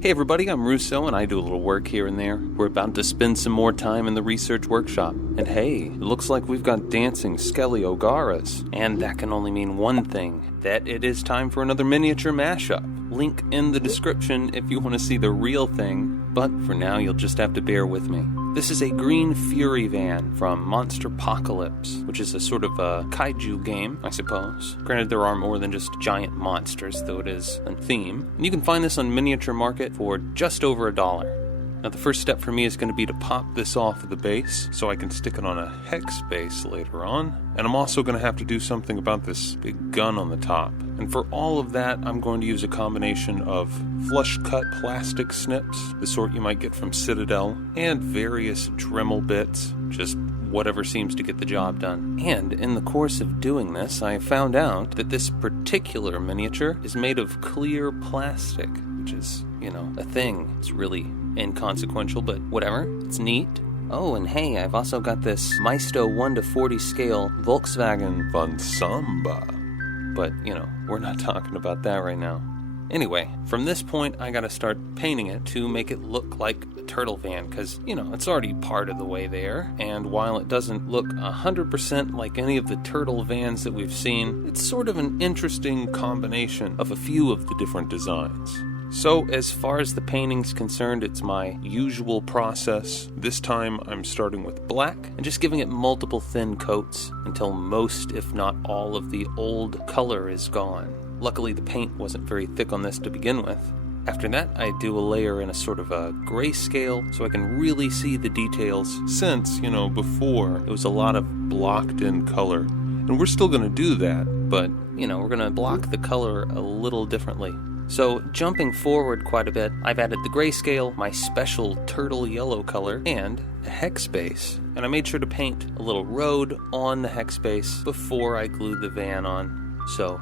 Hey everybody, I'm Russo and I do a little work here and there. We're about to spend some more time in the research workshop. And hey, it looks like we've got dancing skelly Ogaras. And that can only mean one thing, that it is time for another miniature mashup. Link in the description if you want to see the real thing, but for now you'll just have to bear with me. This is a Green Fury van from Monsterpocalypse, which is a sort of a kaiju game, I suppose. Granted, there are more than just giant monsters, though it is a theme. And you can find this on Miniature Market for just over $1. Now the first step for me is going to be to pop this off of the base, so I can stick it on a hex base later on. And I'm also going to have to do something about this big gun on the top. And for all of that, I'm going to use a combination of flush-cut plastic snips, the sort you might get from Citadel, and various Dremel bits, just whatever seems to get the job done. And in the course of doing this, I found out that this particular miniature is made of clear plastic, which is, a thing. It's really inconsequential, but whatever. It's neat. Oh, and hey, I've also got this Maisto 1:40 scale Volkswagen Von Samba. But, we're not talking about that right now. Anyway, from this point, I gotta start painting it to make it look like a turtle van, because, it's already part of the way there, and while it doesn't look 100% like any of the turtle vans that we've seen, it's sort of an interesting combination of a few of the different designs. So, as far as the painting's concerned, it's my usual process. This time, I'm starting with black and just giving it multiple thin coats until most, if not all, of the old color is gone. Luckily, the paint wasn't very thick on this to begin with. After that, I do a layer in a sort of a grayscale so I can really see the details, since, before, it was a lot of blocked-in color. And we're still going to do that, but, we're going to block the color a little differently. So, jumping forward quite a bit, I've added the grayscale, my special turtle yellow color, and a hex base. And I made sure to paint a little road on the hex base before I glued the van on. So,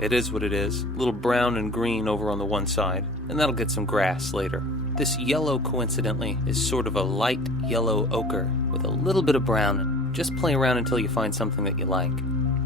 it is what it is. A little brown and green over on the one side, and that'll get some grass later. This yellow, coincidentally, is sort of a light yellow ochre with a little bit of brown. Just play around until you find something that you like.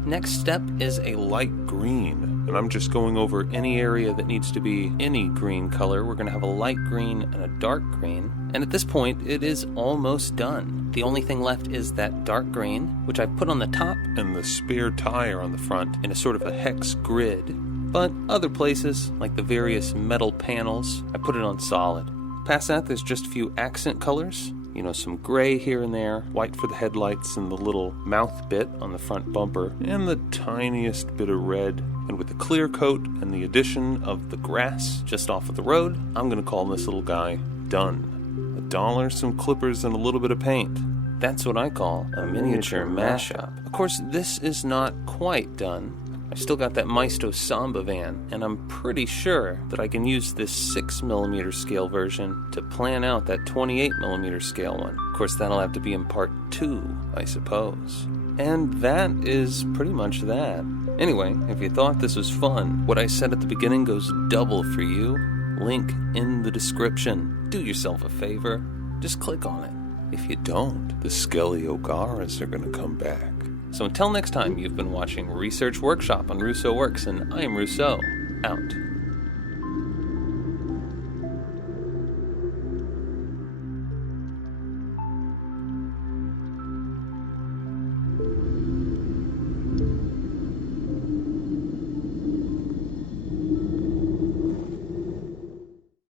Next step is a light green. And I'm just going over any area that needs to be any green color. We're going to have a light green and a dark green. And at this point, it is almost done. The only thing left is that dark green, which I've put on the top, and the spare tire on the front in a sort of a hex grid. But other places, like the various metal panels, I put it on solid. Past that, there's just a few accent colors. Some gray here and there, white for the headlights and the little mouth bit on the front bumper, and the tiniest bit of red. And with the clear coat and the addition of the grass just off of the road, I'm going to call this little guy done. $1, some clippers, and a little bit of paint. That's what I call a miniature mashup. Of course, this is not quite done. I still got that Maisto Samba van, and I'm pretty sure that I can use this 6mm scale version to plan out that 28mm scale one. Of course, that'll have to be in part 2, I suppose. And that is pretty much that. Anyway, if you thought this was fun, what I said at the beginning goes double for you. Link in the description. Do yourself a favor, just click on it. If you don't, the skelly Ogaras are gonna come back. So until next time, you've been watching Research Workshop on Russo Works, and I'm Russo, out.